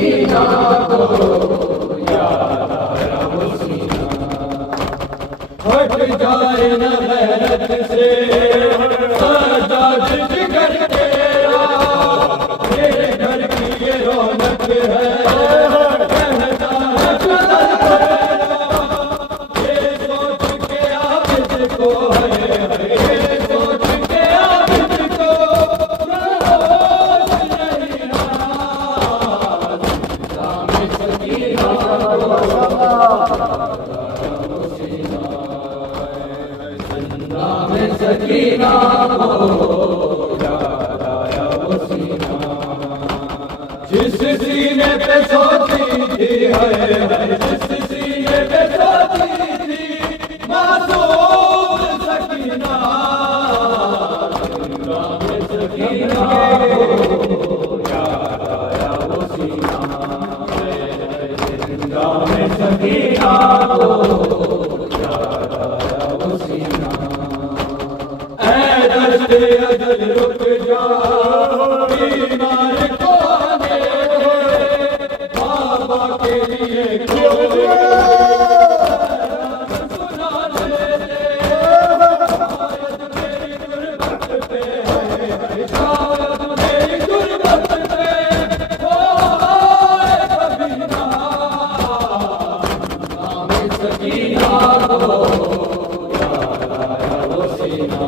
सकीना को याद आया वो सीना। हट जाए न गैरत से साजाद जिगर तेरा, मेरे घर की ये रौनक है कहता है कदर तेरा। ये सोच के आबिद को है, ये सोच के आबिद को रोज नहीं रहा। इंतजाम सकीना सकीना को याद आया वो सीना। जिस सीने पे सोती थी जिस सीने पे सोती थी मासूम सकीना। सकीना को याद आया वो सीना। सकीना को याद आया वो सीना। अजल रुक जा बीमार को आने दे, बाबा के लिए सुना दे। शायद मेरी गुर्बत पे है, शायद मेरी गुर्बत पे हो कभी ना। नाम सकीना को याद आया वो सीना।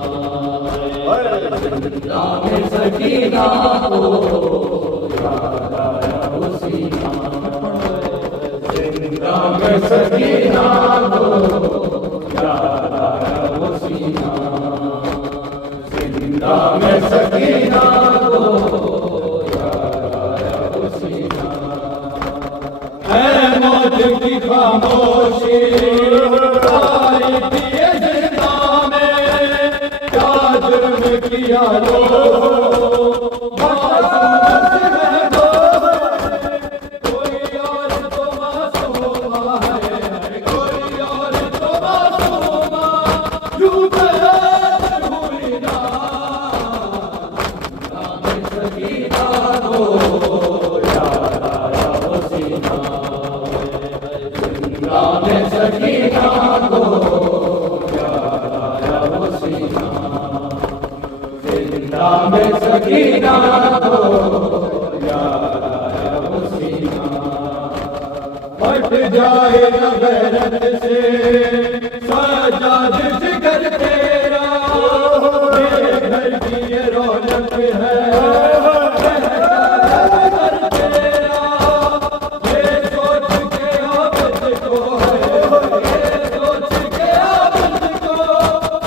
नाम सकीना को याद आया वो सीना। नाम सकीना को याद आया वो सीना। नाम सकीना को याद आया वो सीना। है मौत की खामोशी आई थी जिंदा में, क्या जुर्म किया लो कोई और तो मासूमा है, कोई और तो मासूमा झूठ हुई ना। नाम सकीना को याद आया वो सीना। नाम सकीना को याद आया वो सीना। नाम सकीना को याद आया वो सीना। हट जाए न गैरत से साजाद जिगर तेरा, मेरे घर की ये रौनक है कहता है तेरा। ये सोच के आबिद को है, ये सोच के आबिद को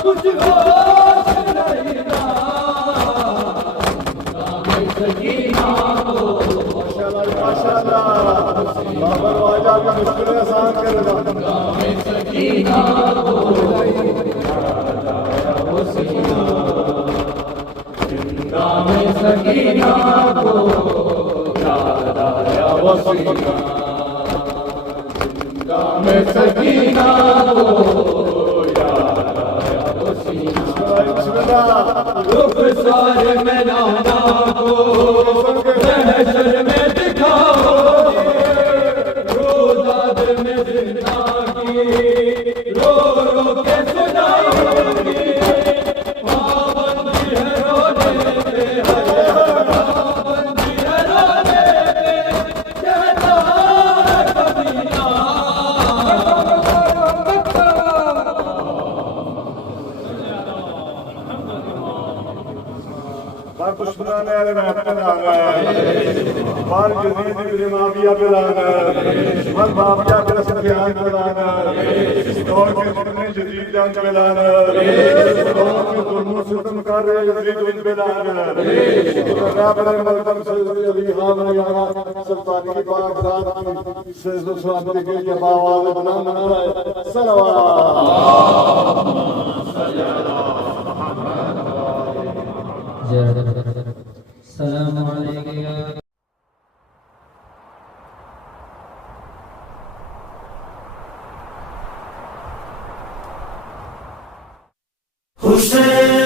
कुछ होश नहीं रहा। सकीना को माशाअल्लाह बाबर वाजा का मुश्किल आसान करेगा। नाम सकीना को याद आया वो सीना। नाम सकीना को याद आया वो सीना। नाम सकीना को याद आया वो सीना। रुख सारे मैदाना को महशर में दिखाओगे, रोज़ाद में जिंदा की रो रो के सुनाओगे। पाबंदी है रोने पे, पाबंदी है रोने पे, कहता है कभी ना। दुश्मनाने वाले रहते लाना बार जदीद बिन माफिया पे लाना मन माफिया के सफियान पे लाना दौर के जितने जदीद जान पे लाना दौर के जुल्म सितम कर रहे यजीद उन पे लाना रब मलकम सल्लल्लाहु अलैहि वसल्लम सुल्तानी की पाक ज़ात की सेज़ो सलामती के लिए बावाज़ बुलंद नारा सल्लल्लाहु सलाम अलैकुम। हुसैन